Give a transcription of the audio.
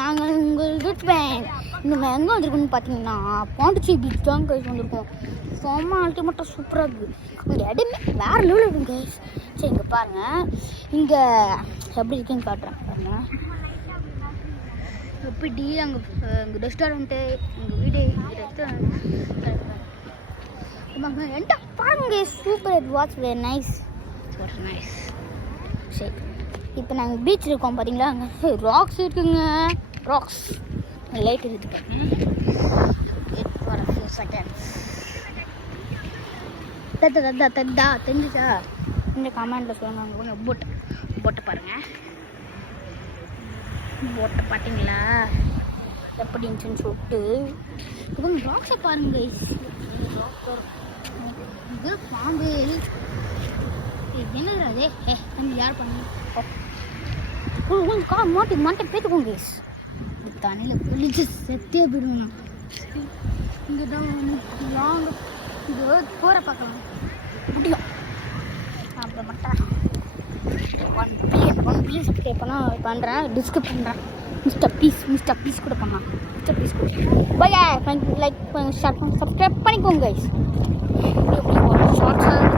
நாங்கள் உங்கள் ரிட்வேன். நம்ம எங்கே வந்திருக்கோம்னு பார்த்தீங்கன்னா பாண்டிச்சேரி பீச் தான் கைஸ் வந்திருக்கோம். செம்ம அல்டிமேட்டாக சூப்பராக இருக்குது. அங்கே இடமே வேறு லெவலில் இருக்கும் கைஸ். சரி இங்கே பாருங்கள், இங்கே எப்படி இருக்குன்னு காட்டுறேன் பாருங்கள். எப்படி அங்கே எங்கள் ரெஸ்டாரண்ட்டு, எங்கள் வீடு, எங்கள் ரெஸ்டாரண்ட் என்கிட்ட பாருங்க. Super, what's very nice, what's nice. சரி இப்போ நாங்கள் பீச் இருக்கோம் பார்த்தீங்களா, அங்கே ராக்ஸ் இருக்குங்க. ராக்ஸ் லைட் இருக்குது பாருங்க. For a few seconds. தெரிஞ்சுச்சா? இந்த கமெண்ட்டில் சொல்லுங்க. போட்டை பாருங்கள், போட்டை பார்த்தீங்களா எப்படி இருந்துச்சுன்னு சொல்லிட்டு. இப்போ ராக்ஸை பாருங்க. இது பாம்பு என்னது? நம்ம யார் பண்ண கொஞ்சம் கார் மாட்டி பேத்துக்கோங்க. இது தண்ணியில் குளிச்சு செத்தே போயிடுவேண்ணா. இங்கே தான் லாங் இது போகிற பார்க்கலாம் முடியும். அப்புறமேட்டா 1 பில்லியன் சப்ஸ்கிரைப் பண்ணுறேன், டிஸ்கிரைப் பண்ணுறேன். மிஸ்டர் பீஸ் கூட பண்ணலாம். மிஸ்டர் பீஸ் கூட பை லைக் சப்ஸ்கிரைப் பண்ணிக்கோங்க கைஸ். ஷார்ட்ஸாக